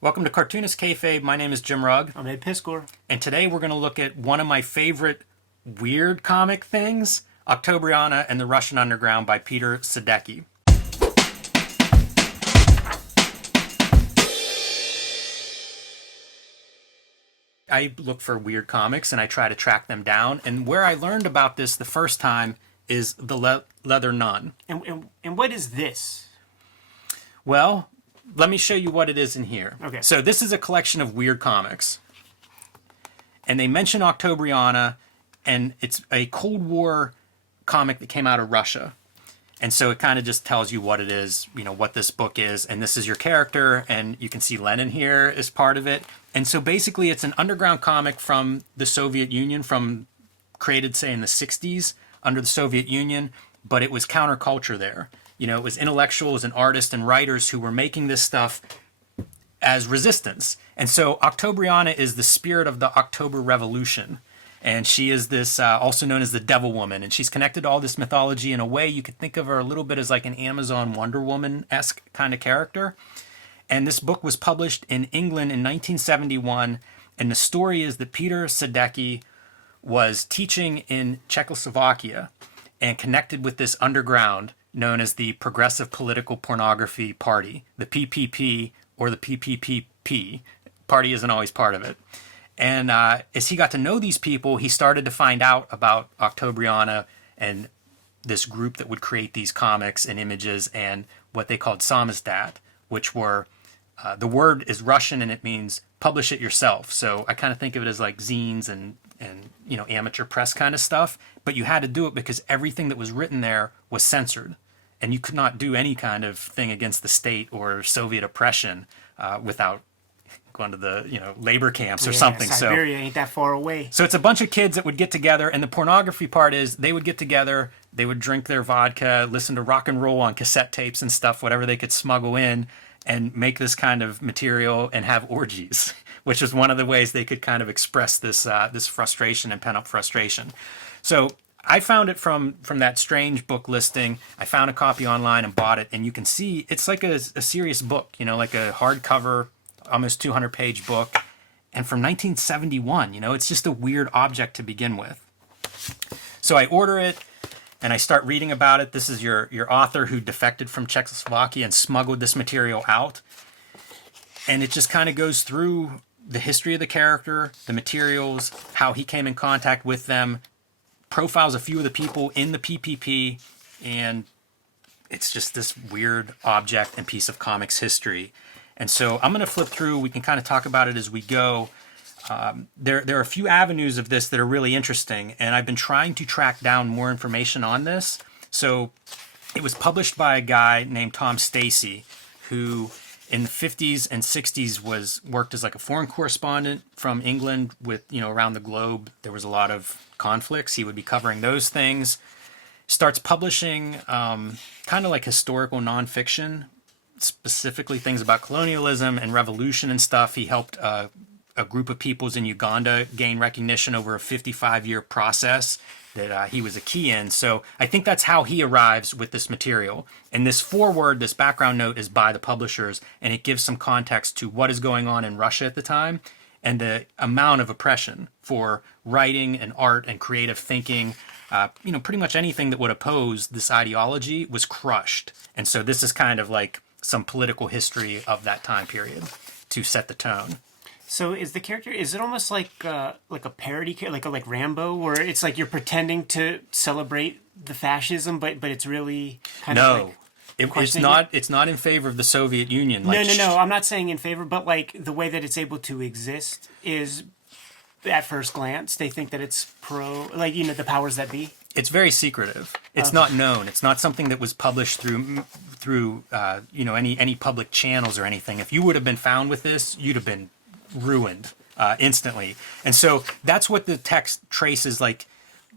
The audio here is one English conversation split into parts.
Welcome to Cartoonist Kayfabe. My name is Jim Rugg. I'm Ed Piscor. And today we're going to look at one of my favorite weird comic things, Octobriana and the Russian Underground by Peter Sadecki. I look for weird comics and I try to track them down. And where I learned about this the first time is The Leather Nun. And what is this? Well, let me show you what it is in here. Okay. So this is a collection of weird comics. And they mention Octobriana, and it's a Cold War comic that came out of Russia. And so it kind of just tells you what it is, you know, what this book is. And this is your character, and you can see Lenin here as part of it. And so basically it's an underground comic from the Soviet Union, created, say, in the 60s under the Soviet Union, but it was counterculture there. You know, it was intellectuals and artists and writers who were making this stuff as resistance. And so Octobriana is the spirit of the October Revolution. And she is this, also known as the Devil Woman. And she's connected to all this mythology in a way you could think of her a little bit as like an Amazon Wonder Woman-esque kind of character. And this book was published in England in 1971. And the story is that Peter Sadecki was teaching in Czechoslovakia and connected with this underground known as the Progressive Political Pornography Party, the PPP or the PPPP. Party isn't always part of it. And as he got to know these people, he started to find out about Octobriana and this group that would create these comics and images and what they called samizdat, which were, the word is Russian and it means publish it yourself. So I kind of think of it as like zines and you know, amateur press kind of stuff. But you had to do it because everything that was written there was censored. And you could not do any kind of thing against the state or Soviet oppression without going to the, you know, labor camps or something. Siberia ain't that far away. So it's a bunch of kids that would get together, and the pornography part is they would get together, they would drink their vodka, listen to rock and roll on cassette tapes and stuff, whatever they could smuggle in, and make this kind of material and have orgies, which is one of the ways they could kind of express this this frustration and pent-up frustration. So I found it from that strange book listing. I found a copy online and bought it, and you can see it's like a serious book, you know, like a hardcover, almost 200-page book, and from 1971, you know, it's just a weird object to begin with. So I order it, and I start reading about it. This is your author who defected from Czechoslovakia and smuggled this material out, and it just kind of goes through the history of the character, the materials, how he came in contact with them, profiles a few of the people in the PPP, and it's just this weird object and piece of comics history. And so I'm going to flip through. We can kind of talk about it as we go. There are a few avenues of this that are really interesting, and I've been trying to track down more information on this. So it was published by a guy named Tom Stacey, who in the 50s and 60s worked as like a foreign correspondent from England with, you know, around the globe. There was a lot of conflicts. He would be covering those things. Starts publishing kind of like historical nonfiction, specifically things about colonialism and revolution and stuff. He helped a group of peoples in Uganda gain recognition over a 55-year process that he was a key in. So I think that's how he arrives with this material. And this foreword, this background note, is by the publishers, and it gives some context to what is going on in Russia at the time and the amount of oppression for writing and art and creative thinking. You know, pretty much anything that would oppose this ideology was crushed. And so this is kind of like some political history of that time period to set the tone. So is the character, is it almost like a parody, like Rambo, where it's like you're pretending to celebrate the fascism, but it's really kind of like... It's not in favor of the Soviet Union. Like, no. I'm not saying in favor, but like the way that it's able to exist is, at first glance, they think that it's like, you know, the powers that be. It's very secretive. It's not known. It's not something that was published through you know, any public channels or anything. If you would have been found with this, you'd have been ruined instantly. And so that's what the text traces, like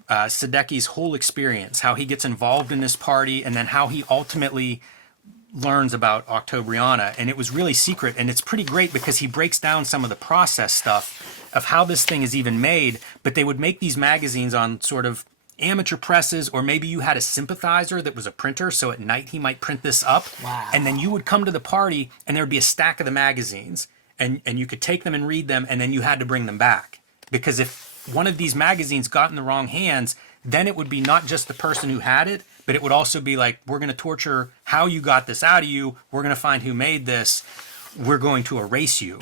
Sadecki's whole experience, how he gets involved in this party, and then how he ultimately learns about Octobriana. And it was really secret, and it's pretty great because he breaks down some of the process stuff of how this thing is even made. But they would make these magazines on sort of amateur presses, or maybe you had a sympathizer that was a printer, so at night he might print this up. Wow. And then you would come to the party and there would be a stack of the magazines, and you could take them and read them, and then you had to bring them back. Because if one of these magazines got in the wrong hands, then it would be not just the person who had it, but it would also be like, we're going to torture how you got this out of you. We're going to find who made this. We're going to erase you.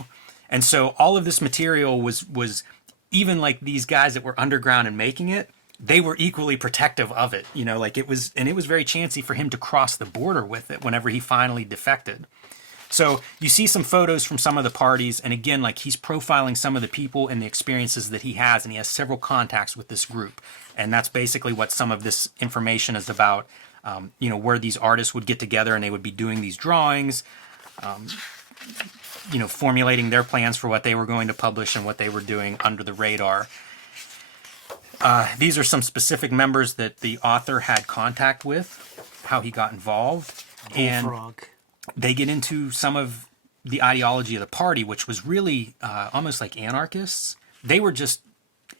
And so all of this material was even like these guys that were underground and making it, they were equally protective of it. You know, like it was very chancy for him to cross the border with it whenever he finally defected. So you see some photos from some of the parties, and again, like he's profiling some of the people and the experiences that he has, and he has several contacts with this group. And that's basically what some of this information is about, you know, where these artists would get together and they would be doing these drawings, you know, formulating their plans for what they were going to publish and what they were doing under the radar. These are some specific members that the author had contact with, how he got involved. Bullfrog. They get into some of the ideology of the party, which was really almost like anarchists. They were just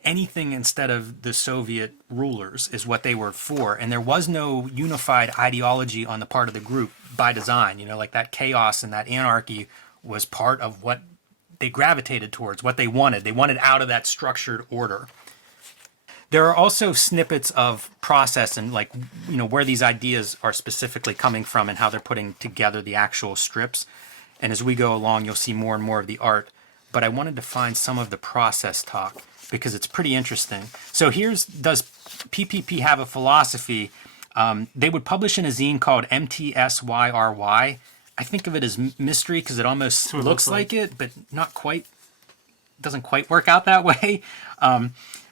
anything instead of the Soviet rulers is what they were for. And there was no unified ideology on the part of the group by design. You know, like that chaos and that anarchy was part of what they gravitated towards, what they wanted. They wanted out of that structured order. There are also snippets of process and like, you know, where these ideas are specifically coming from and how they're putting together the actual strips. And as we go along, you'll see more and more of the art. But I wanted to find some of the process talk because it's pretty interesting. So does PPP have a philosophy? They would publish in a zine called MTSYRY. I think of it as mystery because it almost looks like it, but not quite. Doesn't quite work out that way.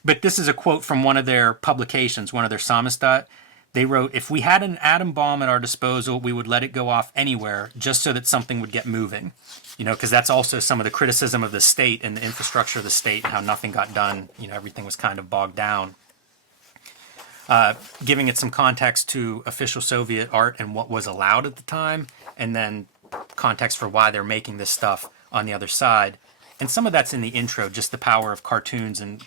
But this is a quote from one of their publications, one of their Samizdat. They wrote, "If we had an atom bomb at our disposal, we would let it go off anywhere just so that something would get moving." You know, because that's also some of the criticism of the state and the infrastructure of the state and how nothing got done. You know, everything was kind of bogged down. Giving it some context to official Soviet art and what was allowed at the time, and then context for why they're making this stuff on the other side. And some of that's in the intro, just the power of cartoons and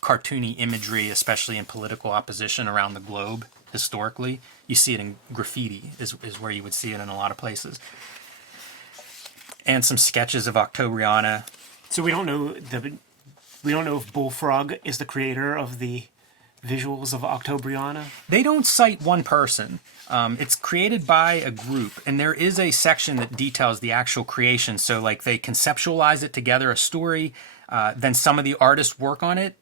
cartoony imagery, especially in political opposition around the globe historically. You see it in graffiti is where you would see it in a lot of places. And some sketches of Octobriana. So we don't know if Bullfrog is the creator of the visuals of Octobriana. They don't cite one person. It's created by a group, and there is a section that details the actual creation. So like they conceptualize it together, a story, then some of the artists work on it.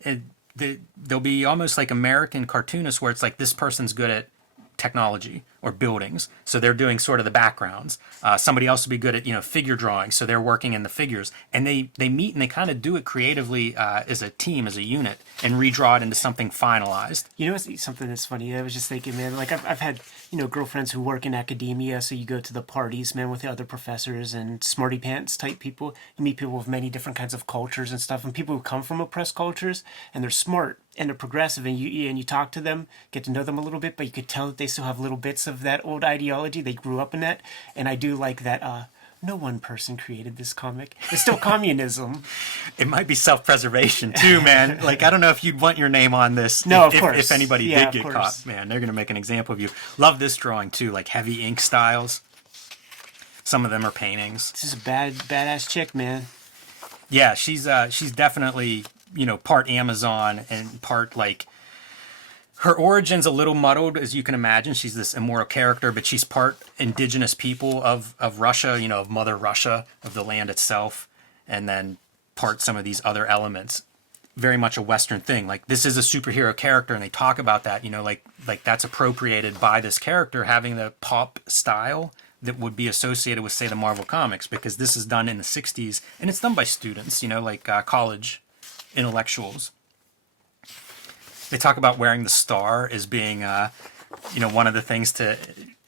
There'll be almost like American cartoonists where it's like this person's good at technology or buildings, so they're doing sort of the backgrounds. Somebody else would be good at, you know, figure drawing, so they're working in the figures, and they meet and they kind of do it creatively as a team, as a unit, and redraw it into something finalized. You know, it's something that's funny. I was just thinking, man, like I've had, you know, girlfriends who work in academia, so you go to the parties, man, with the other professors and smarty pants type people. You meet people with many different kinds of cultures and stuff, and people who come from oppressed cultures, and they're smart and they're progressive, and you talk to them, get to know them a little bit, but you could tell that they still have little bits of that old ideology. They grew up in that, and I do like that. No one person created this comic. It's still communism. It might be self-preservation too, man. Like, I don't know if you'd want your name on this. No, of course. If anybody did get caught, man, they're going to make an example of you. Love this drawing too, like heavy ink styles. Some of them are paintings. This is a badass chick, man. Yeah, she's definitely, you know, part Amazon and part like, her origin's a little muddled, as you can imagine. She's this immoral character, but she's part indigenous people of Russia, you know, of Mother Russia, of the land itself, and then part some of these other elements. Very much a Western thing. Like, this is a superhero character, and they talk about that, you know, like that's appropriated by this character having the pop style that would be associated with, say, the Marvel Comics, because this is done in the 60s, and it's done by students, you know, like college intellectuals. They talk about wearing the star as being, you know, one of the things to,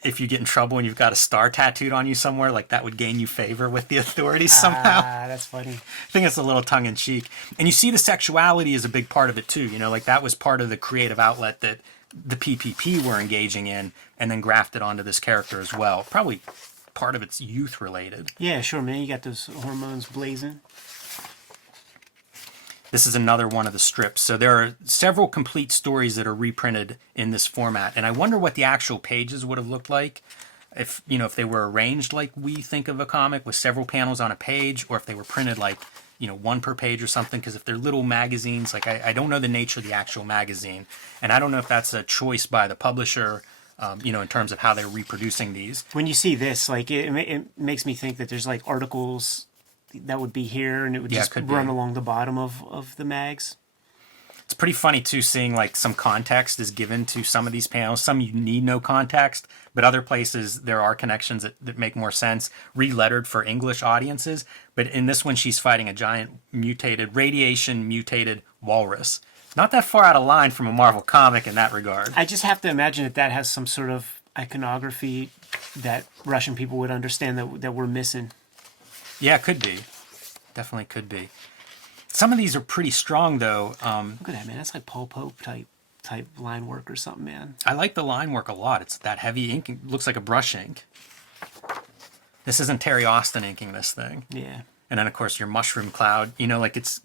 if you get in trouble and you've got a star tattooed on you somewhere, like that would gain you favor with the authorities somehow. That's funny. I think it's a little tongue-in-cheek. And you see the sexuality is a big part of it too. You know, like that was part of the creative outlet that the PPP were engaging in, and then grafted onto this character as well. Probably part of it's youth related. Yeah, sure, man. You got those hormones blazing. This is another one of the strips. So there are several complete stories that are reprinted in this format. And I wonder what the actual pages would have looked like. if if they were arranged like we think of a comic with several panels on a page, or if they were printed like one per page or something. Because if they're little magazines, like I don't know the nature of the actual magazine, and I don't know if that's a choice by the publisher, in terms of how they're reproducing these. When you see this, like it makes me think that there's like articles that would be here, and it would just run along the bottom of the mags. It's pretty funny too, seeing like some context is given to some of these panels. Some you need no context, but other places there are connections that make more sense, re-lettered for English audiences. But in this one, she's fighting a giant radiation mutated walrus. Not that far out of line from a Marvel comic in that regard. I just have to imagine that has some sort of iconography that Russian people would understand that we're missing. Yeah, it could be. Definitely could be. Some of these are pretty strong, though. Look at that, man. That's like Paul Pope type line work or something, man. I like the line work a lot. It's that heavy ink. It looks like a brush ink. This isn't Terry Austin inking this thing. Yeah. And then, of course, your mushroom cloud. Like it's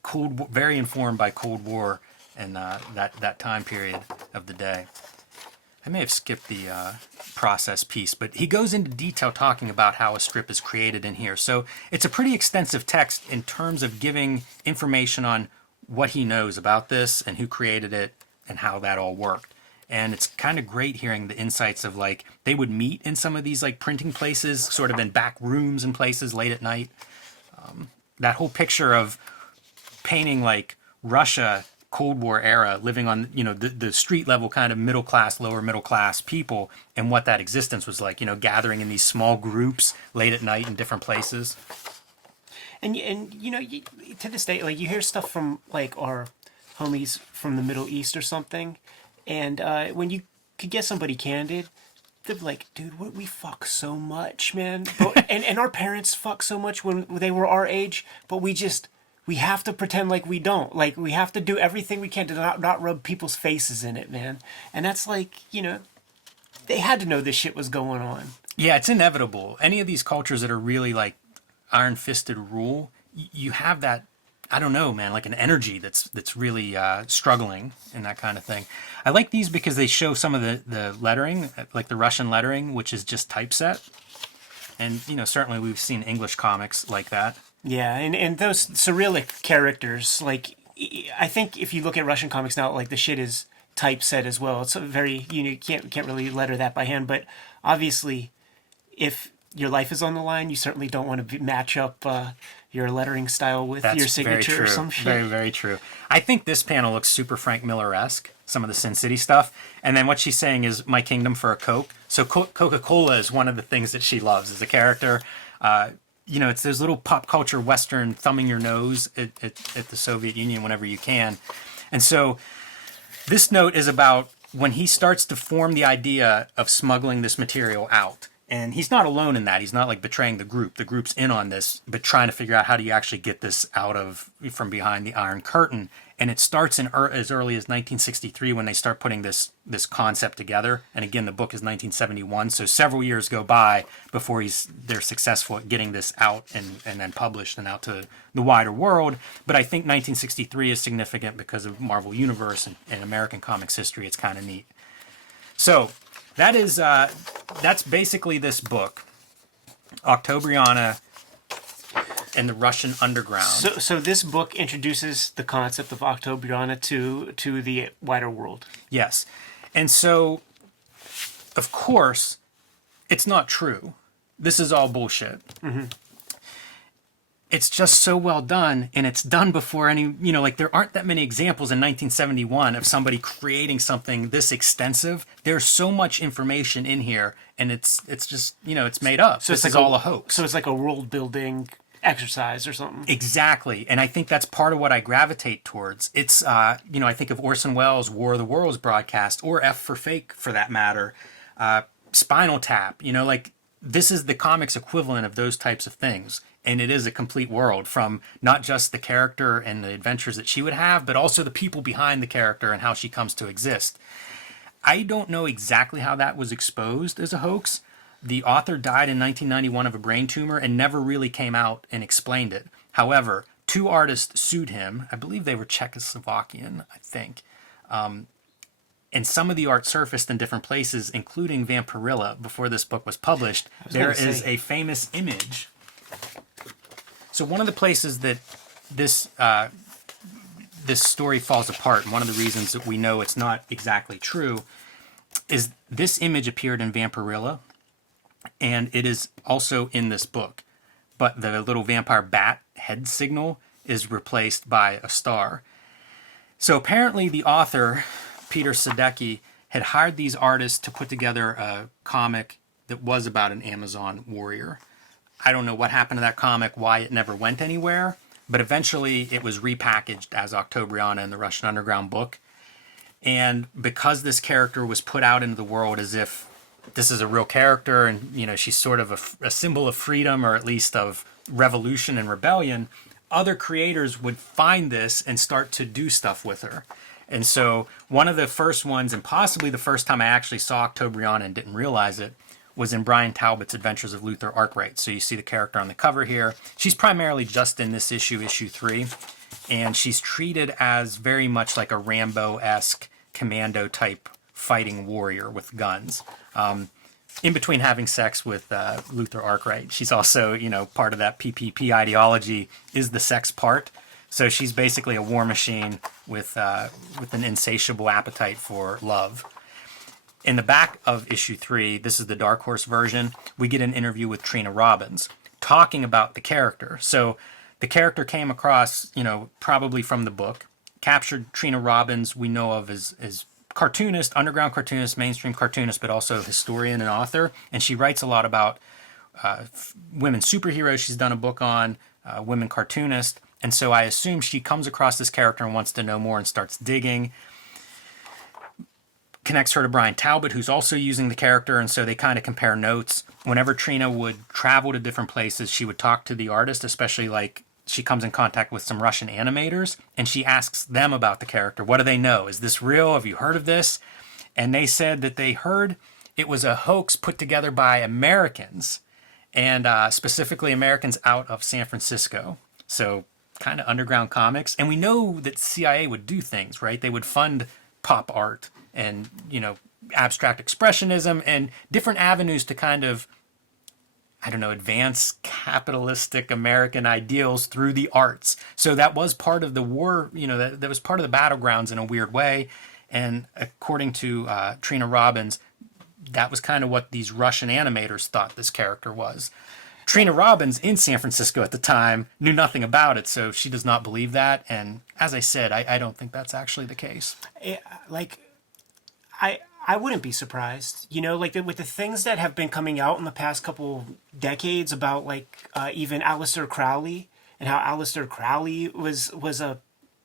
very informed by Cold War and that time period of the day. I may have skipped the process piece, but he goes into detail talking about how a strip is created in here. So it's a pretty extensive text in terms of giving information on what he knows about this and who created it and how that all worked. And it's kind of great hearing the insights of like they would meet in some of these like printing places, sort of in back rooms and places late at night. That whole picture of painting like Russia Cold War era, living on the street level kind of middle class, lower middle class people, and what that existence was like. Gathering in these small groups late at night in different places. And to this day, like you hear stuff from like our homies from the Middle East or something, and when you could get somebody candid, they're like, dude, we fuck so much, man. But, and our parents fuck so much when they were our age, but we have to pretend like we don't. Like, we have to do everything we can to not rub people's faces in it, man. And that's like, they had to know this shit was going on. Yeah, it's inevitable. Any of these cultures that are really like iron-fisted rule, you have that, I don't know, man, like an energy that's really struggling and that kind of thing. I like these because they show some of the lettering, like the Russian lettering, which is just typeset. And, certainly we've seen English comics like that. Yeah, and those Cyrillic characters, like, I think if you look at Russian comics now, like, the shit is typeset as well. It's a very, can't really letter that by hand, but obviously, if your life is on the line, you certainly don't want to match up your lettering style with your signature or some shit. Very, very true. I think this panel looks super Frank Miller-esque, some of the Sin City stuff, and then what she's saying is my kingdom for a Coke. So Coca-Cola is one of the things that she loves as a character. It's those little pop culture Western thumbing your nose at the Soviet Union whenever you can. And so this note is about when he starts to form the idea of smuggling this material out. And he's not alone in that. He's not like betraying the group. The group's in on this, but trying to figure out how do you actually get this from behind the Iron Curtain. And it starts in as early as 1963 when they start putting this concept together. And again, the book is 1971, so several years go by before they're successful at getting this out and then published and out to the wider world. But I think 1963 is significant because of Marvel Universe and American comics history. It's kind of neat. So that's basically this book, Octobriana and the Russian underground. So this book introduces the concept of Octobriana to the wider world. Yes. And so, of course, it's not true. This is all bullshit. Mm-hmm. It's just so well done, and it's done before any, like there aren't that many examples in 1971 of somebody creating something this extensive. There's so much information in here, and it's just, it's made up. So this is all a hoax. So it's like a world building exercise or something. Exactly. And I think that's part of what I gravitate towards. It's, I think of Orson Welles' War of the Worlds broadcast, or F for Fake for that matter, Spinal Tap, like this is the comics equivalent of those types of things. And it is a complete world from not just the character and the adventures that she would have, but also the people behind the character and how she comes to exist. I don't know exactly how that was exposed as a hoax. The author died in 1991 of a brain tumor and never really came out and explained it. However, 2 artists sued him. I believe they were Czechoslovakian, I think. and some of the art surfaced in different places, including Vampirilla, before this book was published. There is a famous image. So one of the places that this this story falls apart, and one of the reasons that we know it's not exactly true, is this image appeared in Vampirilla, and it is also in this book. But the little vampire bat head signal is replaced by a star. So apparently the author, Peter Sadecki, had hired these artists to put together a comic that was about an Amazon warrior. I don't know what happened to that comic, why it never went anywhere, but eventually it was repackaged as Octobriana in the Russian Underground book. And because this character was put out into the world as if this is a real character and, you know, she's sort of a symbol of freedom, or at least of revolution and rebellion, other creators would find this and start to do stuff with her. And so one of the first ones, and possibly the first time I actually saw Octobriana and didn't realize it, was in Brian Talbot's Adventures of Luther Arkwright. So you see the character on the cover here. She's primarily just in this issue, issue 3, and she's treated as very much like a Rambo-esque commando-type fighting warrior with guns. In between having sex with Luther Arkwright, she's also, you know, part of that PPP ideology is the sex part. So she's basically a war machine with an insatiable appetite for love. In the back of issue 3, this is the Dark Horse version, we get an interview with Trina Robbins talking about the character. So the character came across, you know, probably from the book. Captured Trina Robbins, we know of as cartoonist, underground cartoonist, mainstream cartoonist, but also historian and author. And she writes a lot about women superheroes. She's done a book on women cartoonists. And so I assume she comes across this character and wants to know more and starts digging. Connects her to Brian Talbot, who's also using the character, and so they kind of compare notes. Whenever Trina would travel to different places, she would talk to the artist, especially like she comes in contact with some Russian animators, and she asks them about the character. What do they know? Is this real? Have you heard of this? And they said that they heard it was a hoax put together by Americans, and specifically Americans out of San Francisco. So kind of underground comics. And we know that CIA would do things, right? They would fund pop art and, you know, abstract expressionism and different avenues to kind of, I don't know, advance capitalistic American ideals through the arts. So that was part of the war, you know, that was part of the battlegrounds in a weird way. And according to Trina Robbins, that was kind of what these Russian animators thought this character was. Trina Robbins in San Francisco at the time knew nothing about it, so she does not believe that. And as I said, I don't think that's actually the case. I wouldn't be surprised, you know, like with the things that have been coming out in the past couple decades about like even Aleister Crowley and how Aleister Crowley was a,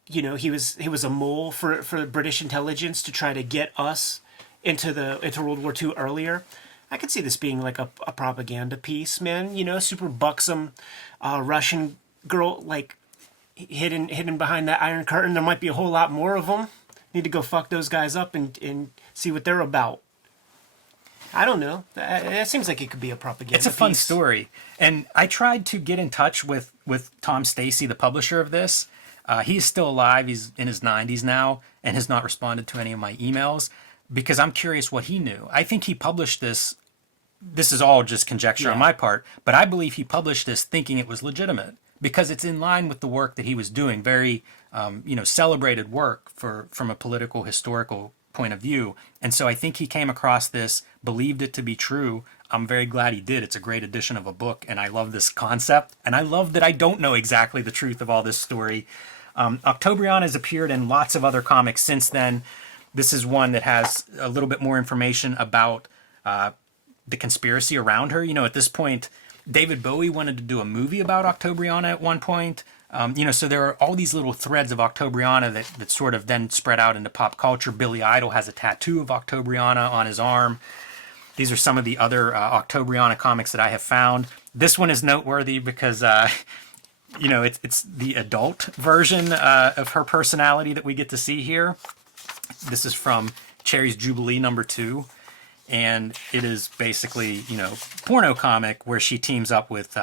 you know, he was a mole for British intelligence to try to get us into World War II earlier. I could see this being like a propaganda piece, man. You know, super buxom Russian girl, like hidden behind that iron curtain. There might be a whole lot more of them. Need to go fuck those guys up and see what they're about. I don't know. That seems like it could be a propaganda piece. It's a fun story. And I tried to get in touch with Tom Stacy, the publisher of this. He's still alive. He's in his 90s now and has not responded to any of my emails because I'm curious what he knew. I think he published this. This is all just conjecture on my part, but I believe he published this thinking it was legitimate because it's in line with the work that he was doing. Very, celebrated work from a political, historical point of view. And so I think he came across this, believed it to be true. I'm very glad he did. It's a great edition of a book, and I love this concept. And I love that I don't know exactly the truth of all this story. Octobriana has appeared in lots of other comics since then. This is one that has a little bit more information about the conspiracy around her. You know, at this point, David Bowie wanted to do a movie about Octobriana at one point. So there are all these little threads of Octobriana that sort of then spread out into pop culture. Billy Idol has a tattoo of Octobriana on his arm. These are some of the other Octobriana comics that I have found. This one is noteworthy because, it's the adult version of her personality that we get to see here. This is from Cherry's Jubilee #2. And it is basically, porno comic where she teams up with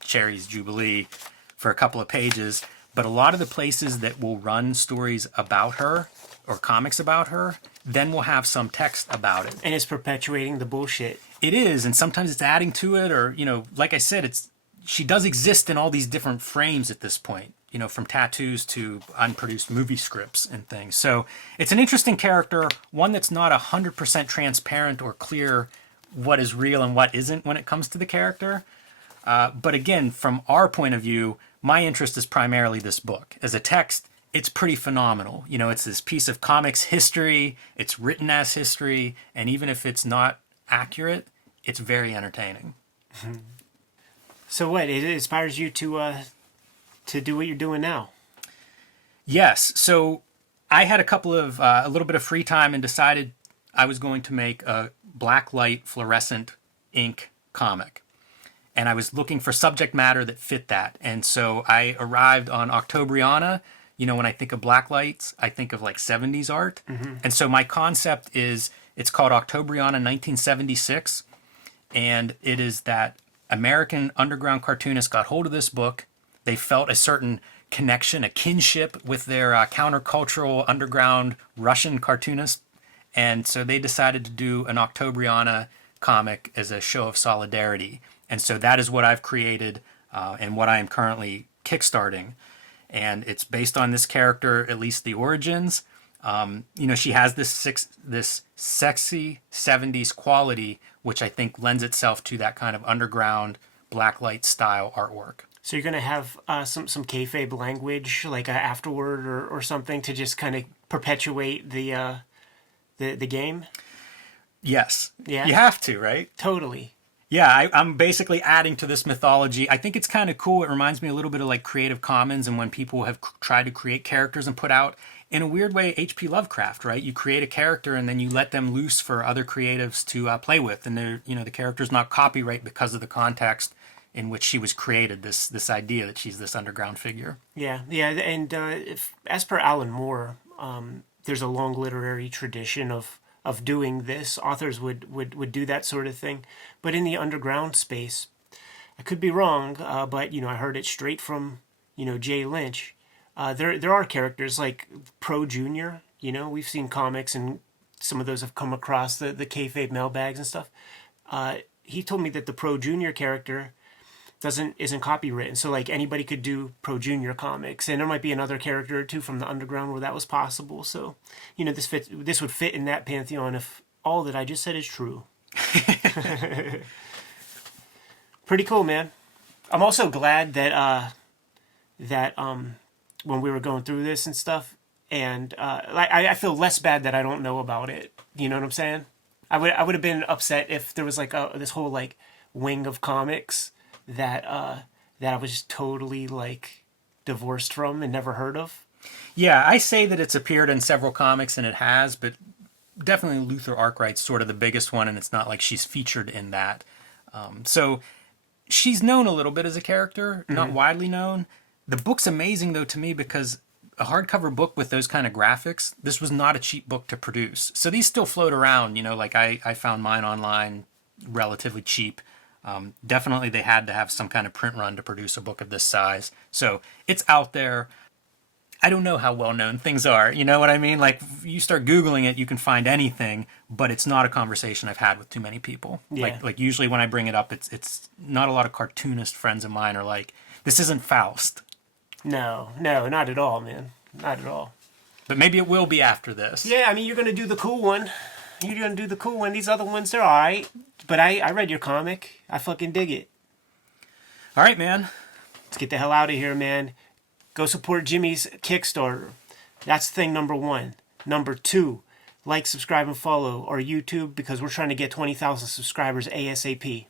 Cherry's Jubilee for a couple of pages. But a lot of the places that will run stories about her or comics about her, then we'll have some text about it. And it's perpetuating the bullshit. It is, and sometimes it's adding to it, or, like I said, she does exist in all these different frames at this point, from tattoos to unproduced movie scripts and things. So it's an interesting character, one that's not 100% transparent or clear what is real and what isn't when it comes to the character. But again, from our point of view, my interest is primarily this book. As a text, it's pretty phenomenal. It's this piece of comics history, it's written as history, and even if it's not accurate, it's very entertaining. So what? It inspires you to do what you're doing now? Yes. So I had a little bit of free time and decided I was going to make a black light fluorescent ink comic. And I was looking for subject matter that fit that. And so I arrived on Octobriana. When I think of black lights, I think of like 70s art. Mm-hmm. And so my concept is, it's called Octobriana 1976. And it is that American underground cartoonists got hold of this book. They felt a certain connection, a kinship with their countercultural underground Russian cartoonists. And so they decided to do an Octobriana comic as a show of solidarity. And so that is what I've created and what I am currently kickstarting. And it's based on this character, at least the origins. She has this sexy 70s quality, which I think lends itself to that kind of underground blacklight style artwork. So you're going to have some kayfabe language, like an afterword or something, to just kind of perpetuate the game? Yes. Yeah. You have to, right? Totally. Yeah, I'm basically adding to this mythology. I think it's kind of cool. It reminds me a little bit of like Creative Commons and when people have tried to create characters and put out, in a weird way, H.P. Lovecraft, right? You create a character and then you let them loose for other creatives to play with. And the character's not copyright because of the context in which she was created, this idea that she's this underground figure. Yeah. And as per Alan Moore, there's a long literary tradition of doing this. Authors would do that sort of thing. But in the underground space, I could be wrong, but I heard it straight from Jay Lynch. There are characters like Pro Junior. We've seen comics and some of those have come across the kayfabe mailbags and stuff. He told me that the Pro Junior character isn't copywritten, so like anybody could do Pro Junior comics, and there might be another character or two from the underground where that was possible. So this would fit in that pantheon if all that I just said is true. Pretty cool, man. I'm also glad that when we were going through this and stuff, and I feel less bad that I don't know about it. You know what I'm saying? I would have been upset if there was like this whole like wing of comics that I was just totally like divorced from and never heard of. Yeah, I say that it's appeared in several comics, and it has, but definitely Luther Arkwright's sort of the biggest one, and it's not like she's featured in that. So she's known a little bit as a character, not widely known. The book's amazing, though, to me, because a hardcover book with those kind of graphics, this was not a cheap book to produce. So these still float around, like I found mine online relatively cheap. Definitely they had to have some kind of print run to produce a book of this size. So it's out there. I don't know how well known things are. You know what I mean? Like you start Googling it, you can find anything, but it's not a conversation I've had with too many people. Yeah. Like usually when I bring it up, it's not a lot of cartoonist friends of mine are like, this isn't Faust. No, not at all, man. Not at all. But maybe it will be after this. Yeah, I mean, you're going to do the cool one. You're going to do the cool one. These other ones, they're all right. But I read your comic. I fucking dig it. All right, man. Let's get the hell out of here, man. Go support Jimmy's Kickstarter. That's thing number 1. Number 2, like, subscribe, and follow our YouTube because we're trying to get 20,000 subscribers ASAP.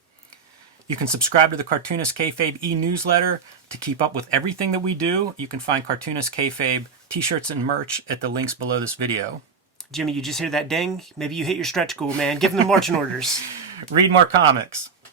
You can subscribe to the Cartoonist Kayfabe e-newsletter to keep up with everything that we do. You can find Cartoonist Kayfabe t-shirts and merch at the links below this video. Jimmy, you just hear that ding? Maybe you hit your stretch goal, man. Give them the marching orders. Read more comics.